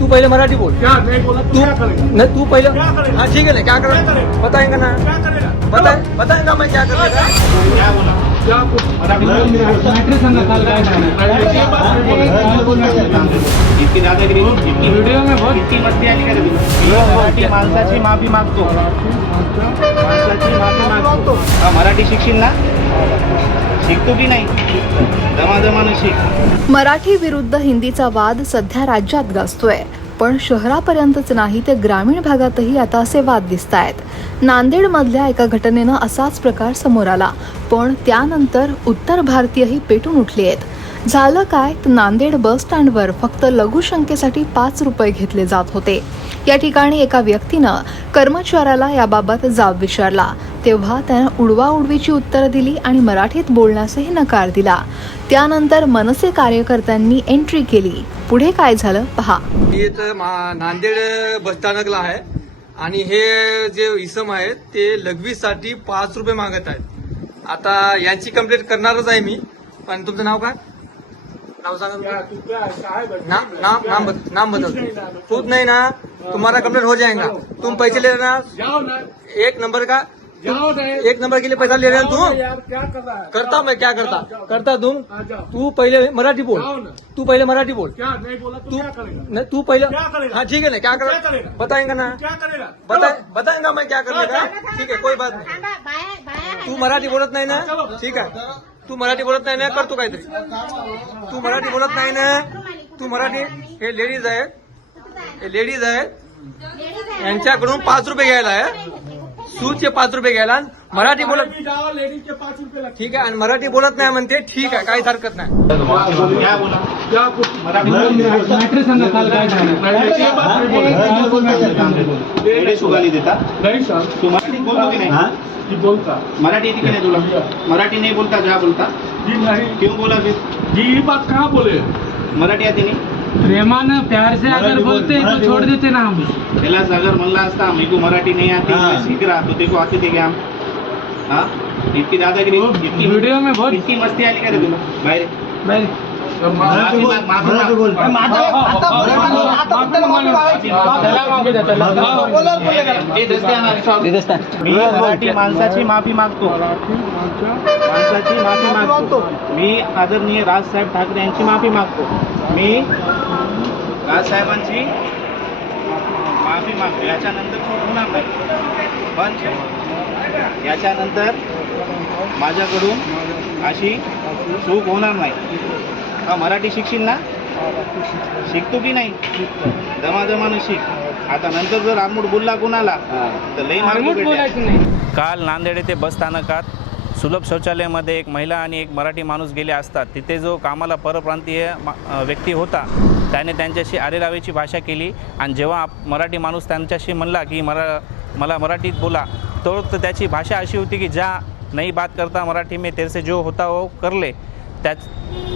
तू पहले मराठी बोल. क्या? नहीं बोला तो क्या करेगा? नहीं तू पहले हाँ ठीक है ना क्या करेगा? बताएँगे ना. बताए बताएँगा मैं क्या करेगा क्या बोला? क्या कुछ इतकी दादागिरी व्हिडिओ में बहुत इतकी मस्ती आली का रे तुला मी मराठी माणसाची माफ़ी मागतो. माणसाची माफ़ी मागतो. हा, मराठी शिकशील ना? शिकतो की नाही? जमाजमानं शिक मराठी विरुद्ध हिंदीचा वाद सध्या राज्यात गाजतोय. पण शहरापर्यंतच नाही तर ग्रामीण भागातही आता असे वाद दिसत आहेत नांदेडमधल्या एका घटनेनं असाच प्रकार समोर आला. पण त्यानंतर उत्तर भारतीयही पेटून उठली आहेत. झालं काय? तर नांदेड बस स्टँडवर फक्त लघुशंकेसाठी पाच रुपये घेतले जात होते. या ठिकाणी एका व्यक्तीनं कर्मचाऱ्याला याबाबत जाब विचारला. तेव्हा त्यानं उडवाउडवीची उत्तरं दिली आणि मराठीत बोलण्यासही नकार दिला. त्यानंतर मनसे कार्यकर्त्यांनी एंट्री केली. पुढे काय झालं पहा. मी इथं मा- नांदेड बस स्थानकला आहे. आणि हे जे इसम आहेत ते लघवीसाठी पाच रुपये मागत आहेत. आता यांची कंप्लेंट करणारच आहे मी. पण तुमचं नाव काय? नाव सांगा? नाम नाम नाम बत- नाम बताओ खुद नहीं ना. तुम्हारा कंप्लेंट हो जाएगा तुम पैसे ले लेना ना. एक नंबर का? एक नंबर के लिए पैसा ले रहे हो जाओ ना यार क्या कर रहा है? करता मैं क्या करता? करता तुम? हाँ, तू पहले मराठी बोल। तू पहले मराठी बोल। क्या? नहीं बोला तो तू क्या करेगा? नहीं तू पहले हाँ ठीक है ना क्या क्या कर करेगा? बताएँगे ना। क्या बताएँगा मैं क्या करने का ठीक है कोई बात नहीं। थांबा, बाया- बाया आहे तू मराठी बोलत नाही ना? ठीक आहे। तू मराठी बोलत नाही ना? करतो काहीतरी। तू मराठी बोलत नाही ना? तू मराठी हे लेडीज़ आहेत. हे लेडीज़ आहे. यांच्याकडून पाच रुपये घ्यायला आहे. सूटचे पाच रुपये घ्यायला मराठी बोलत भी जाओ लेडीज के पाँच लगते ठीक आहे आणि मराठी बोलत नाही म्हणते ठीक आहे काहीच हरकत नाही. क्या बोला? क्या कुछ मराठी एवढे सुगाली देता? नहीं सर. तू मराठी बोलतो की नाही? जी बोलता. मराठी येते की नाही तुला? मराठी नाही बोलता जा बोलता. जी नहीं. क्यों बोला फिर? जी बात कहाँ बोले? मराठी आती नाही? प्रेमानं प्यार से अगर बोलते तो छोड़ देते ना हम। त्याला अगर म्हणला असता मेरे को मराठी नहीं आती मैं सीख रहा तो तेको आते थे क्या हम. हाँ? इतकी दादागिरी इतकी वीडियो में बहुत इतकी मस्ती आली का रे तुला? बाहेर. भाई मी मराठी माणसाची माफी मागतो. माणसाची माफी मागतो मी आदरणीय राजसाहेब ठाकरे यांची माफी मागतो. मी राजसाहेबांची माफी मागतो याच्यानंतर चूक होणार नाही पण याच्यानंतर माझ्याकडून अशी चूक होणार नाही. हा मराठी शिकशील ना? शिकतो. की नाही? दमादमानं शिक. आता नंतर जर आमूड बोलला कोणाला तर लई नाही. काल नांदेड येथे बस स्थानकात सुलभ शौचालयामध्ये एक महिला आणि एक मराठी माणूस गेले असतात. तिथे जो कामाला परप्रांतीय व्यक्ती होता त्याने त्यांच्याशी आरेरावेची भाषा केली आणि जेव्हा मराठी माणूस त्यांच्याशी म्हणला की मरा मला मराठीत बोला तो तर त्याची भाषा अशी होती की ज्या नाही बात करता मराठी में तेरे से जो होता वो कर ले त्याच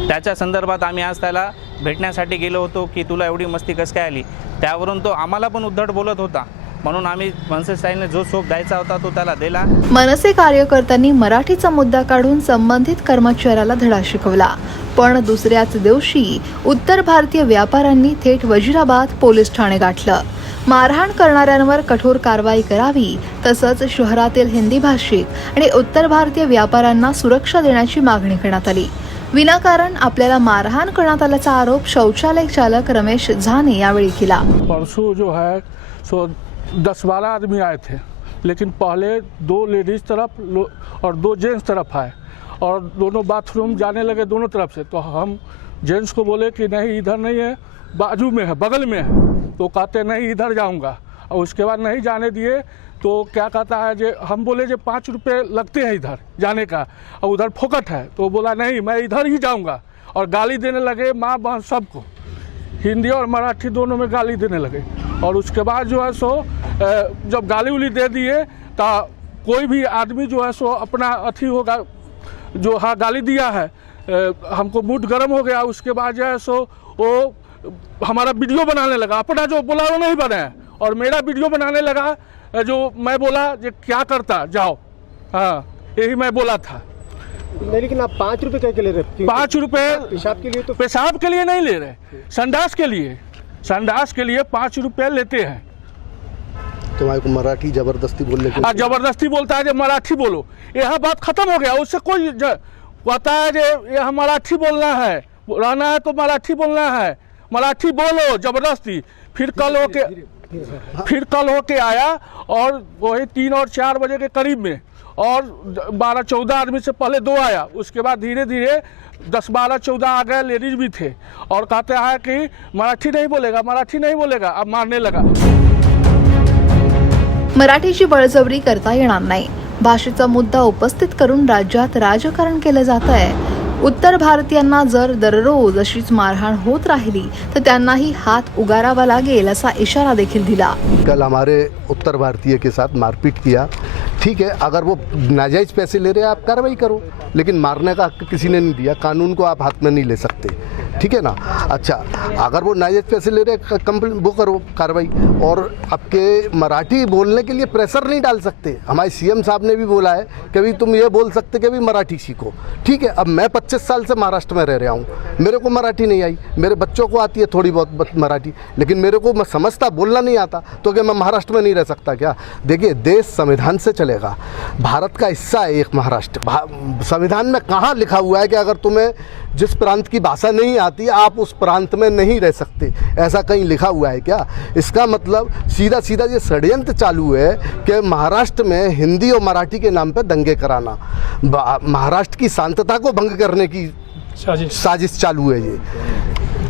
त्याच्या संदर्भात आम्ही आज त्याला भेटण्यासाठी गेलो होतो की तुला एवढी मस्ती कसं काय आली? त्यावरून तो आम्हाला पण उद्धट बोलत होता. म्हणून आम्ही मनसे स्टाईलने जो सोप द्यायचा होता तो त्याला दिला. मनसे कार्यकर्त्यांनी मराठीचा मुद्दा काढून संबंधित कर्मचाऱ्याला धडा शिकवला. पण दुसऱ्याच दिवशी उत्तर भारतीय व्यापाऱ्यांनी थेट वजिराबाद पोलीस ठाणे गाठलं. मारहाण करणाऱ्यांवर कठोर कारवाई करावी तसंच शहरातील हिंदी भाषिक आणि उत्तर भारतीय व्यापाऱ्यांना सुरक्षा देण्याची मागणी करण्यात आली. विनाकारण आपल्याला मारहाण करण्यात आल्याचा आरोप शौचालय चालक रमेश झाने यावेळी केला. परसों जो है, सो दस बारह आदमी आए थे, लेकिन पहले दो लेडीज़ तरफ़ और दो जेंट्स तरफ़ आए, और दोनों बाथरूम जाने लगे दोनों तरफ़ से। तो हम जेंट्स को बोले कि नहीं, इधर नहीं है, बाजू में है, बगल में है। तो कहते, नहीं, इधर जाऊँगा। और उसके बाद नहीं जाने दिए तो क्या कहता है जे, हम बोले जे, पाँच रुपये लगते हैं इधर जाने का। और उधर फोकट है तो बोला, नहीं, मैं इधर ही जाऊँगा। और गाली देने लगे माँ बहन सबको। हिंदी और मराठी दोनों में गाली देने लगे। और उसके बाद जो है सो जब गाली उली दे दिए तो कोई भी आदमी जो है सो, अपना अथी होगा, जो हाँ गाली दिया है हमको मूड गर्म हो गया। उसके बाद जो है सो, वो हमारा वीडियो बनाने लगा। अपना जो बोला, वो नहीं बनाया और मेरा वीडियो बनाने लगा जो मैं बोला जे क्या करता? जाओ। हाँ यही मैं बोला था। लेकिन आप पाँच रुपए क्या के ले रहे हो? पाँच रुपए पेशाब के लिए तो पेशाब के लिए नहीं ले रहे। संडास के लिए। संडास के लिए पाँच रुपये लेते हैं। तुम्हारे को मराठी ज़बरदस्ती बोलने की और ज़बरदस्ती बोलता है जो मराठी बोलो। यह बात खत्म हो गया उससे कोई कहता है जो यह मराठी बोलना है। रहना है तो मराठी बोलना है। मराठी बोलो ज़बरदस्ती। फिर कल होके फिर कल होके आया और वही तीन और चार बजे के करीब में और बारह चौदह आदमी से पहले दो आया। उसके बाद धीरे धीरे दस बारह चौदह आ गए लेडीज भी थे और कहते हैं कि मराठी नहीं बोलेगा मराठी नहीं बोलेगा अब मारने लगा। मराठीची बळजबरी करता येणार नाही. भाषेचा मुद्दा उपस्थित करून राज्यात राजकारण केलं जात आहे उत्तर भारतीयांना जर दररोज अशीच मारहाण होत राहिली तर त्यांनाही हात उगारावा लागेल असा इशारा देखील दिला. कल हमारे उत्तर भारतीय के साथ मारपीट किया। ठीक है अगर वो नाजायज पैसे ले रहे हैं आप कार्रवाई करो। लेकिन मारने का हक किसी ने नहीं दिया। कानून को आप हाथ में नहीं ले सकते। ठीक है ना? अच्छा अगर वो नाजायज पैसे ले रहे कंप्लेन वो करो, कार्रवाई। और आपके मराठी बोलने के लिए प्रेशर नहीं डाल सकते। हमारे सीएम साहब ने भी बोला है कि अभी तुम ये बोल सकते कि अभी मराठी सीखो। ठीक है, अब मैं पच्चीस साल से महाराष्ट्र में रह रहा हूँ। मेरे को मराठी नहीं आई। मेरे बच्चों को आती है थोड़ी बहुत मराठी। लेकिन मेरे को मैं समझता, बोलना नहीं आता। तो क्या मैं महाराष्ट्र में नहीं रह सकता क्या? देखिए, देश संविधान से चलेगा। भारत का हिस्सा है एक महाराष्ट्र। संविधान में कहाँ लिखा हुआ है कि अगर तुम्हें जिस प्रांत की भाषा नहीं आती आप उस प्रांत में नहीं रह सकते। ऐसा कहीं लिखा हुआ है क्या? इसका मतलब सीधा सीधा ये षड्यंत्र चालू है कि महाराष्ट्र में हिंदी और मराठी के नाम पर दंगे कराना। महाराष्ट्र की शांतता को भंग करने की साजिश चालू है ये।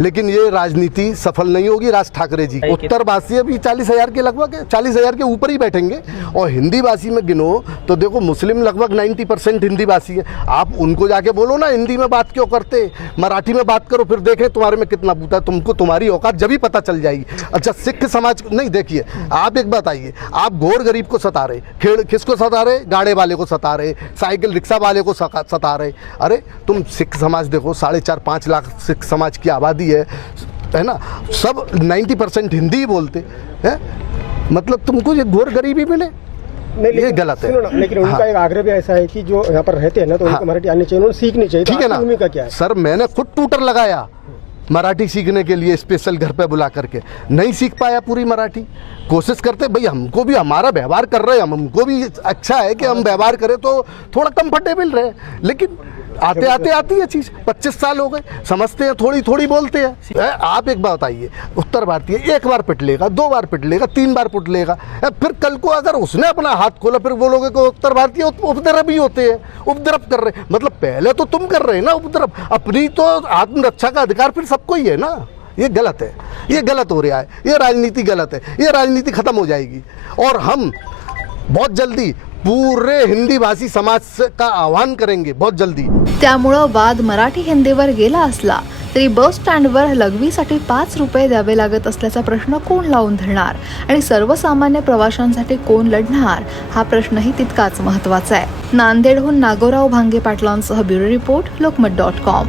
लेकिन ये राजनीति सफल नहीं होगी राज ठाकरे जी। उत्तर भाषी अभी चालीस हज़ार के लगभग चालीस हज़ार के ऊपर ही बैठेंगे। और हिंदी भाषी में गिनो तो देखो मुस्लिम लगभग नाइन्टी परसेंट हिंदी भाषी है। आप उनको जाके बोलो ना हिंदी में बात क्यों करते? मराठी में बात करो फिर देखें तुम्हारे में कितना बूता है। तुमको तुम्हारी औकात जब ही पता चल जाएगी। अच्छा सिख समाज नहीं देखिए आप एक बात आइए आप घोर गरीब को सता रहे खेड़ किसको सता रहे? गाड़े वाले को सता रहे साइकिल रिक्शा वाले को सता रहे। अरे तुम सिख समाज देखो साढ़े चार पाँच लाख सिख समाज की आबादी है है ना? सब 90 परसेंट हिंदी ही बोलते हैं? मतलब तुमको ये घोर गरीबी मिले? नहीं ये गलत है। लेकिन उनका हाँ। एक आग्रह भी ऐसा है कि जो यहाँ पर रहते हैं ना तो उनको हाँ। मराठी आनी चाहिए उन्होंने सीखनी चाहिए तो ठीक है आपकी भूमिका ना क्या है? सर मैंने खुद ट्यूटर लगाया मराठी सीखने के लिए स्पेशल घर पे बुला करके। नहीं सीख पाया पूरी मराठी। कोशिश करते भाई हमको भी हमारा व्यवहार कर रहे हैं हम हमको भी अच्छा है कि हम व्यवहार करें तो थोड़ा कंफर्टेबल रहे। लेकिन आते आते, आती है चीज़। पच्चीस साल हो गए, समझते हैं, थोड़ी थोड़ी बोलते हैं। आप एक बात बताइए उत्तर भारतीय एक बार पिट लेगा, दो बार पिट लेगा, तीन बार पिट लेगा फिर कल को अगर उसने अपना हाथ खोला, फिर बोलोगे कि उत्तर भारतीय उपद्रव ही होते हैं, उपद्रव कर रहे मतलब पहले तो तुम कर रहे हैं ना उपद्रव, अपनी तो आत्मरक्षा का अधिकार फिर सबको ही है ना। ये गलत है, ये गलत हो रहा है, ये राजनीति गलत है, ये राजनीति खत्म हो जाएगी। और हम बहुत जल्दी पूरे हिंदी भाषी समाज का आह्वान करेंगे, बहुत जल्दी। त्यामुळं वाद मराठी हिंदीवर गेला असला तरी बस स्टँडवर लघवीसाठी पाच रुपये द्यावे लागत असल्याचा प्रश्न कोण लावून धरणार? आणि सर्वसामान्य प्रवाशांसाठी कोण लढणार? हा प्रश्नही तितकाच महत्त्वाचा आहे. नांदेडहून Nagorao Bhange पाटलांसह bureau report Lokmat dot com.